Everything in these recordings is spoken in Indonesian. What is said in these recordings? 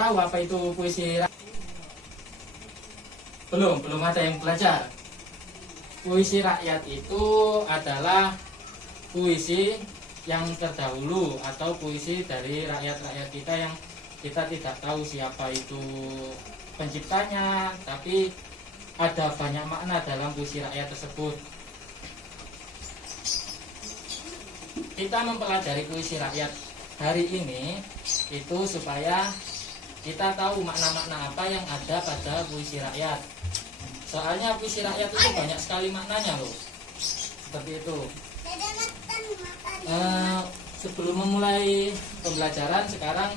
tahu apa itu puisi rakyat? Belum ada yang belajar. Puisi rakyat itu adalah puisi yang terdahulu atau puisi dari rakyat-rakyat kita yang kita tidak tahu siapa itu penciptanya, tapi ada banyak makna dalam puisi rakyat tersebut. Kita mempelajari puisi rakyat hari ini itu supaya kita tahu makna-makna apa yang ada pada puisi rakyat. Soalnya puisi rakyat itu banyak sekali maknanya loh. Seperti itu. Sebelum memulai pembelajaran sekarang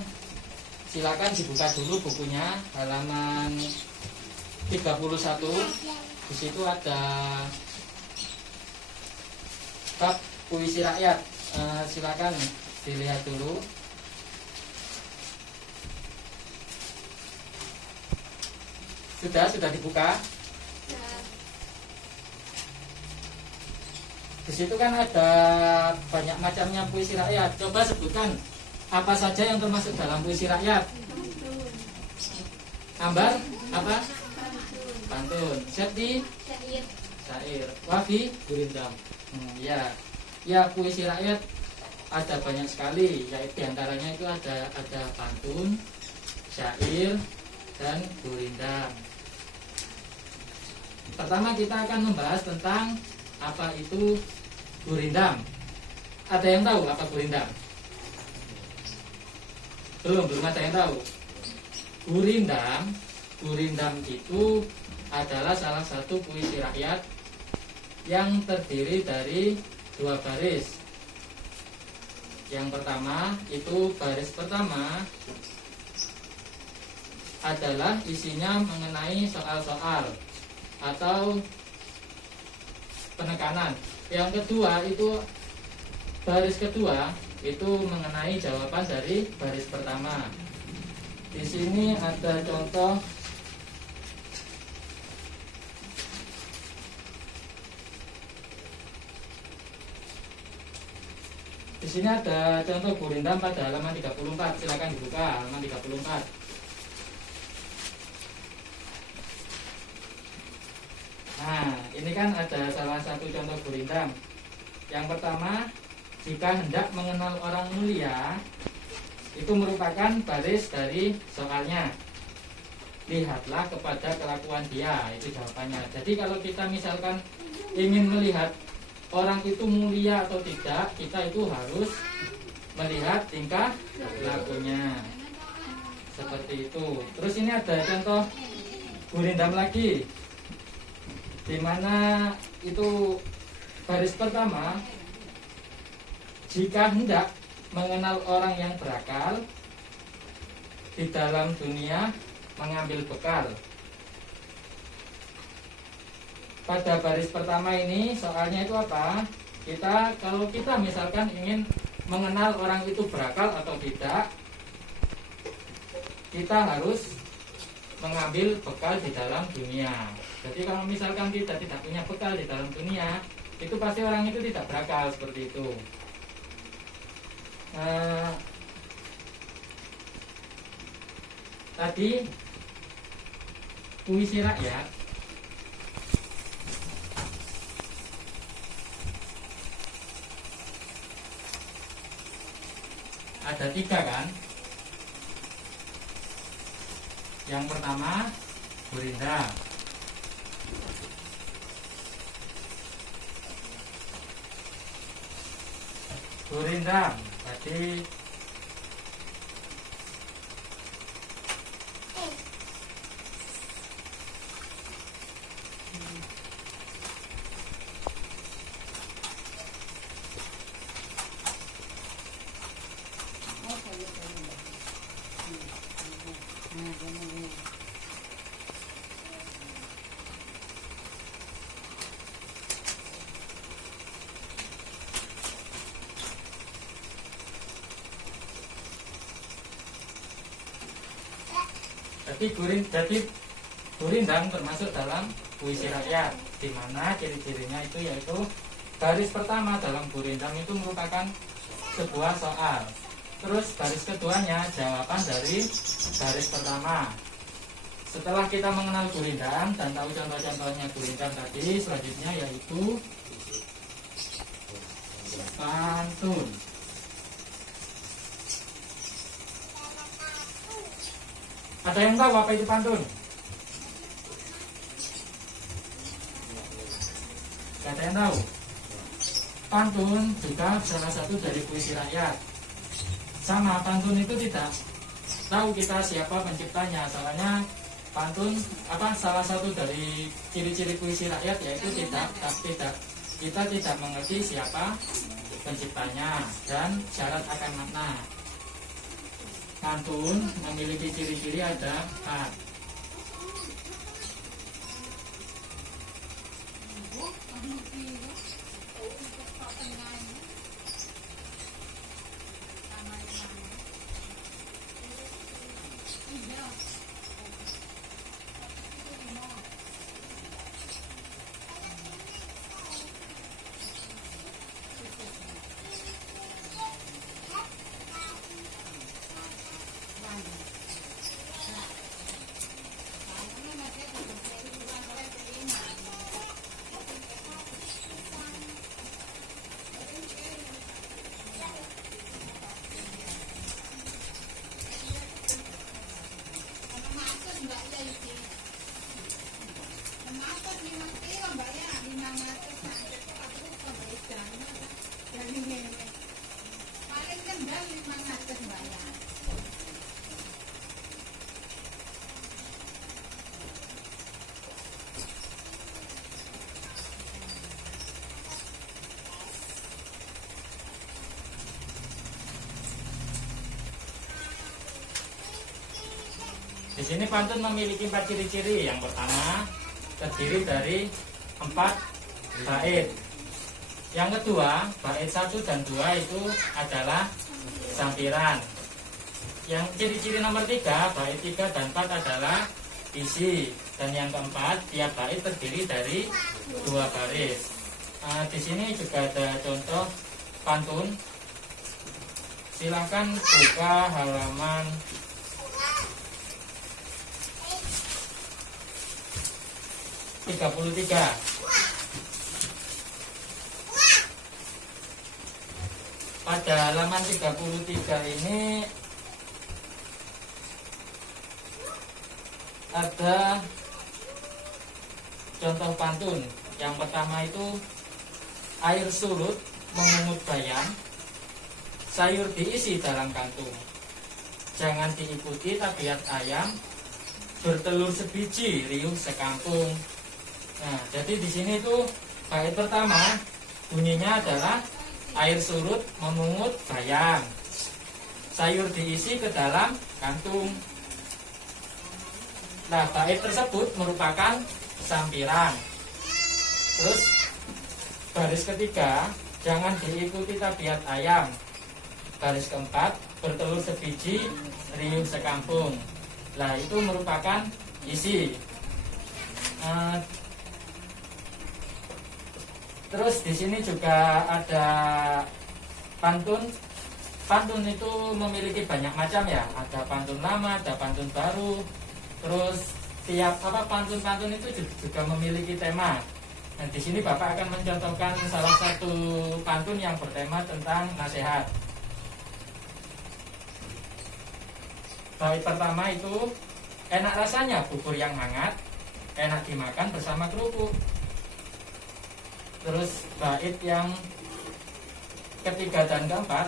silakan dibuka dulu bukunya halaman 31. Di situ ada bab puisi rakyat. Silakan dilihat dulu. Sudah dibuka. Di situ kan ada banyak macamnya puisi rakyat. Coba sebutkan apa saja yang termasuk dalam puisi rakyat. Ambar, apa? Pantun. Septi? Syair. Wafi? Gurindam. Ya, puisi rakyat ada banyak sekali. Yaitu diantaranya itu ada pantun, syair, dan gurindam. Pertama kita akan membahas tentang apa itu gurindam. Ada yang tahu apa gurindam? Belum ada yang tahu. Gurindam itu adalah salah satu puisi rakyat yang terdiri dari 2 baris. Yang pertama itu baris pertama adalah isinya mengenai soal-soal atau penekanan. Yang kedua itu baris kedua itu mengenai jawaban dari baris pertama. Di sini ada contoh gurindam pada halaman 34. Silakan dibuka halaman 34. Nah, ini kan ada salah satu contoh gurindam. Yang pertama, jika hendak mengenal orang mulia, itu merupakan baris dari soalnya. Lihatlah kepada kelakuan dia, itu jawabannya. Jadi kalau kita misalkan ingin melihat orang itu mulia atau tidak, kita itu harus melihat tingkah lakunya. Seperti itu. Terus ini ada contoh gurindam lagi, di mana itu baris pertama, jika hendak mengenal orang yang berakal di dalam dunia mengambil bekal. Pada baris pertama ini soalnya itu apa? Kalau kita misalkan ingin mengenal orang itu berakal atau tidak, kita harus mengambil bekal di dalam dunia. Jadi kalau misalkan kita tidak punya bekal di dalam dunia, itu pasti orang itu tidak berakal, seperti itu. Tadi puisi rakyat ada 3 kan? Yang pertama gurindam. Tadi gurindam termasuk dalam puisi rakyat, di mana ciri-cirinya itu yaitu baris pertama dalam gurindam itu merupakan sebuah soal. Terus baris keduanya jawaban dari baris pertama. Setelah kita mengenal gurindam dan tahu contoh-contohnya gurindam tadi, selanjutnya yaitu pantun. Ada yang tahu apa itu pantun? Gak ada yang tahu. Pantun juga salah satu dari puisi rakyat. Sama, pantun itu tidak tahu kita siapa penciptanya. Soalnya pantun salah satu dari ciri-ciri puisi rakyat yaitu kita tidak mengerti siapa penciptanya dan syarat akan makna. Pantun memiliki ciri-ciri ada 4. Di sini pantun memiliki 4 ciri-ciri. Yang pertama, terdiri dari 4 bait. Yang kedua, bait 1 dan 2 itu adalah sampiran. Yang ciri-ciri nomor 3, bait 3 dan 4 adalah isi. Dan yang keempat, tiap bait terdiri dari 2 baris. Di sini juga ada contoh pantun. Silakan buka halaman 33. Pada halaman 33 ini ada contoh pantun. Yang pertama itu air surut memungut bayam, sayur diisi dalam kantung. Jangan diikuti tabiat ayam, bertelur sebiji riuh sekampung. Nah, jadi di sini tuh bait pertama bunyinya adalah air surut memungut bayam, sayur diisi ke dalam kantung. Nah, bait tersebut merupakan sampiran. Terus baris ketiga, jangan diikuti tabiat ayam. Baris keempat, bertelur sebiji riuh sekampung. Nah, itu merupakan isi. Terus di sini juga ada pantun. Pantun itu memiliki banyak macam ya. Ada pantun lama, ada pantun baru. Terus tiap pantun-pantun itu juga memiliki tema. Nah, di sini Bapak akan mencontohkan salah satu pantun yang bertema tentang nasihat. Bait pertama itu enak rasanya bubur yang hangat, enak dimakan bersama kerupuk. Terus bait yang ketiga dan keempat,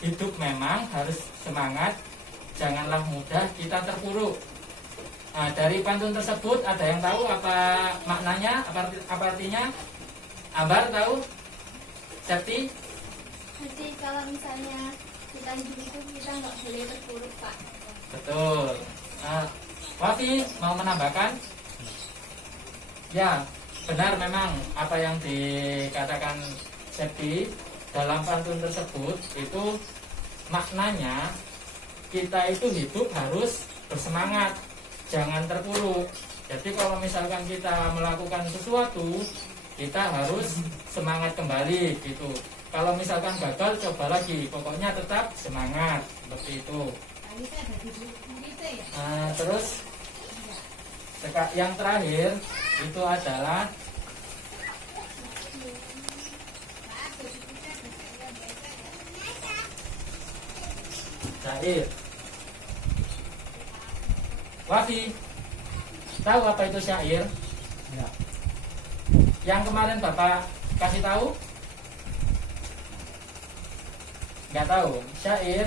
hidup memang harus semangat, janganlah mudah kita terpuruk. Nah, dari pantun tersebut ada yang tahu apa maknanya, apa artinya? Ambar tahu? Septi? Jadi kalau misalnya kita hidup itu kita nggak boleh terpuruk, Pak. Betul. Wafi mau menambahkan? Ya, benar memang apa yang dikatakan Septi dalam pantun tersebut itu maknanya kita itu hidup harus bersemangat, jangan terpuruk. Jadi kalau misalkan kita melakukan sesuatu, kita harus semangat kembali gitu. Kalau misalkan gagal, coba lagi. Pokoknya tetap semangat seperti itu. Nah, terus yang terakhir itu adalah syair. Wafi, tahu apa itu syair? Ya. Yang kemarin Bapak kasih tahu? Nggak tahu. Syair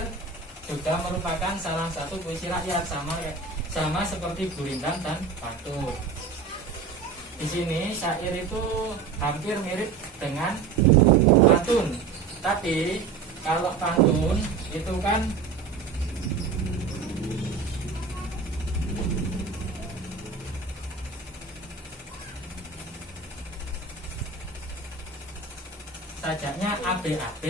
juga merupakan salah satu puisi rakyat, sama seperti gurindam dan pantun. Di sini syair itu hampir mirip dengan pantun, tapi kalau pantun itu kan sajaknya ABAB.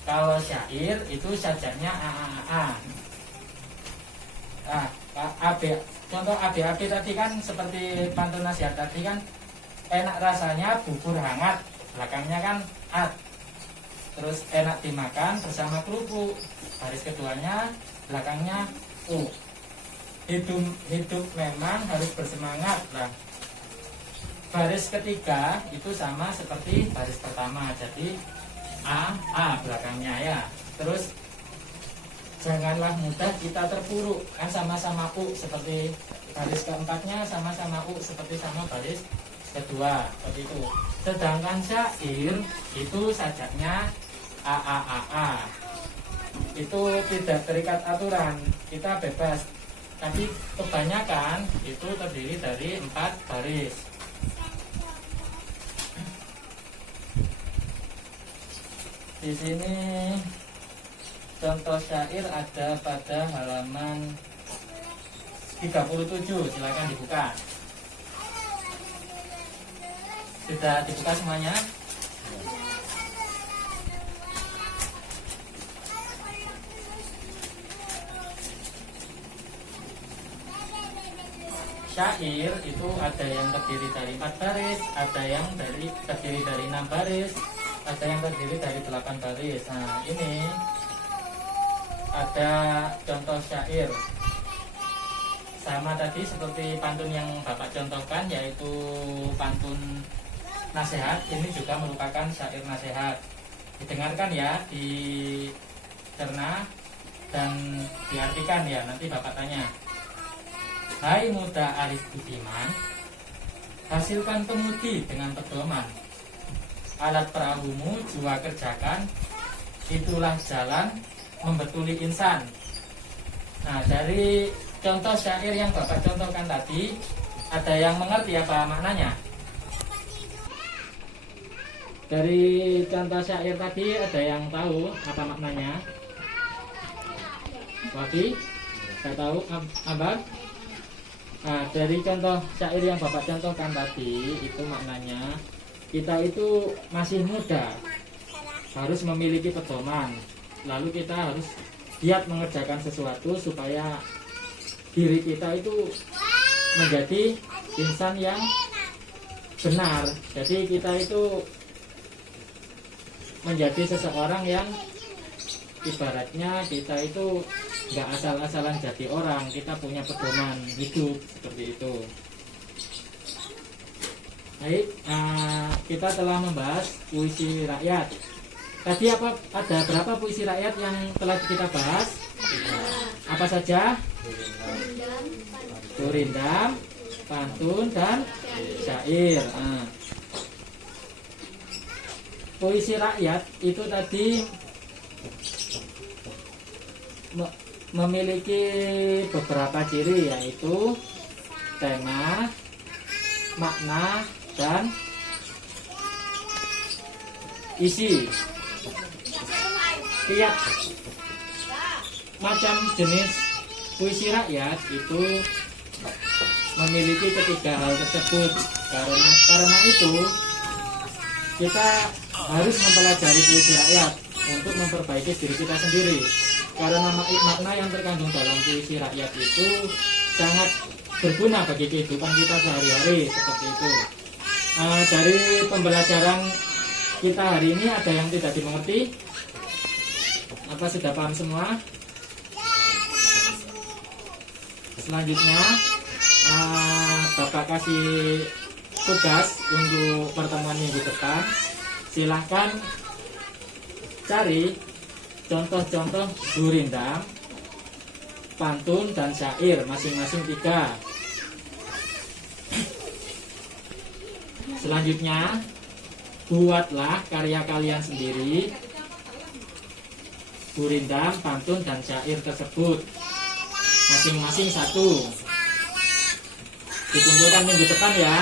Kalau syair itu sajaknya AAA. Nah, contoh ABAB tadi kan seperti pantun nasihat tadi kan, enak rasanya bubur hangat, belakangnya kan at. Terus enak dimakan bersama kerupuk, baris keduanya belakangnya u. Hidup memang harus bersemangat lah. Baris ketiga itu sama seperti baris pertama, jadi A belakangnya ya. Terus janganlah mudah kita terpuruk, kan sama-sama U, seperti baris keempatnya sama-sama U, seperti sama baris kedua, seperti itu. Sedangkan syair itu sajaknya A. Itu tidak terikat aturan, kita bebas. Tapi kebanyakan itu terdiri dari 4 baris. Di sini contoh syair ada pada halaman 37, silakan dibuka. Sudah dibuka semuanya? Syair itu ada yang terdiri dari 4 baris, ada yang terdiri dari 6 baris, ada yang terdiri dari 8 baris. Nah, ini ada contoh syair sama tadi seperti pantun yang Bapak contohkan, yaitu pantun nasihat. Ini juga merupakan syair nasihat. Didengarkan ya, dicerna dan diartikan ya. Nanti Bapak tanya. Hai muda Arif Budiman, hasilkan kemudi dengan pedoman. Alat perahumu jua kerjakan, itulah jalan membetuli insan. Nah, dari contoh syair yang Bapak contohkan tadi, ada yang mengerti apa maknanya? Dari contoh syair tadi ada yang tahu apa maknanya? Wafi? Saya tahu, Abang? Nah, dari contoh syair yang Bapak contohkan tadi, itu maknanya kita itu masih muda, harus memiliki pedoman. Lalu kita harus giat mengerjakan sesuatu supaya diri kita itu menjadi insan yang benar. Jadi kita itu menjadi seseorang yang ibaratnya kita itu nggak asal-asalan jadi orang, kita punya pedoman hidup seperti itu. Baik, kita telah membahas puisi rakyat. Tadi ada berapa puisi rakyat yang telah kita bahas? Apa saja? Gurindam, pantun, dan syair. Puisi rakyat itu tadi memiliki beberapa ciri, yaitu tema, makna, dan isi. Tiap macam jenis puisi rakyat itu memiliki ketiga hal tersebut. Karena itu kita harus mempelajari puisi rakyat untuk memperbaiki diri kita sendiri. Karena makna yang terkandung dalam puisi rakyat itu sangat berguna bagi kehidupan kita sehari-hari, seperti itu. Dari pembelajaran kita hari ini ada yang tidak dimengerti? Apa sudah paham semua? Selanjutnya Bapak kasih tugas untuk pertemuan minggu depan. Silahkan cari contoh-contoh gurindam, pantun, dan syair masing-masing 3. Selanjutnya buatlah karya kalian sendiri, gurindam, pantun, dan syair tersebut masing-masing 1. Dikumpulkan minggu depan ya.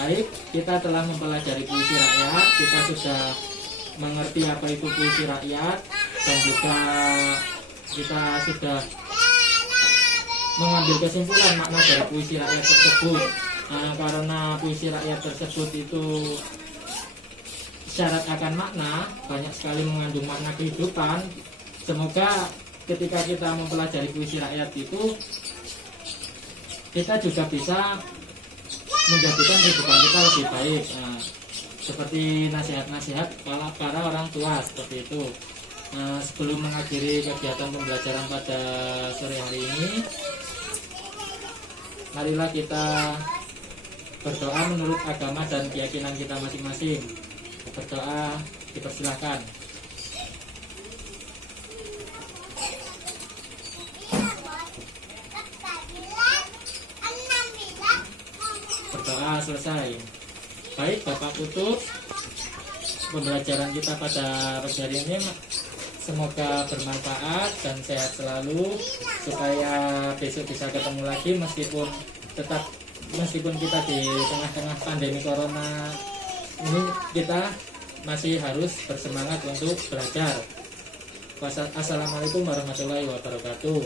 Baik, kita telah mempelajari puisi rakyat. Kita sudah mengerti apa itu puisi rakyat, dan juga kita sudah mengambil kesimpulan makna dari puisi rakyat tersebut. Karena puisi rakyat tersebut itu syarat akan makna, banyak sekali mengandung makna kehidupan. Semoga ketika kita mempelajari puisi rakyat itu, kita juga bisa menjadikan kehidupan kita lebih baik. Seperti nasihat-nasihat para orang tua seperti itu. Sebelum mengakhiri kegiatan pembelajaran pada sore hari ini, marilah kita berdoa menurut agama dan keyakinan kita masing-masing. Berdoa dipersilahkan. Berdoa selesai. Baik, Bapak tutup pembelajaran kita pada pagi hari ini. Semoga bermanfaat dan sehat selalu, supaya besok bisa ketemu lagi meskipun kita di tengah-tengah pandemi corona ini, kita masih harus bersemangat untuk belajar. Assalamualaikum warahmatullahi wabarakatuh.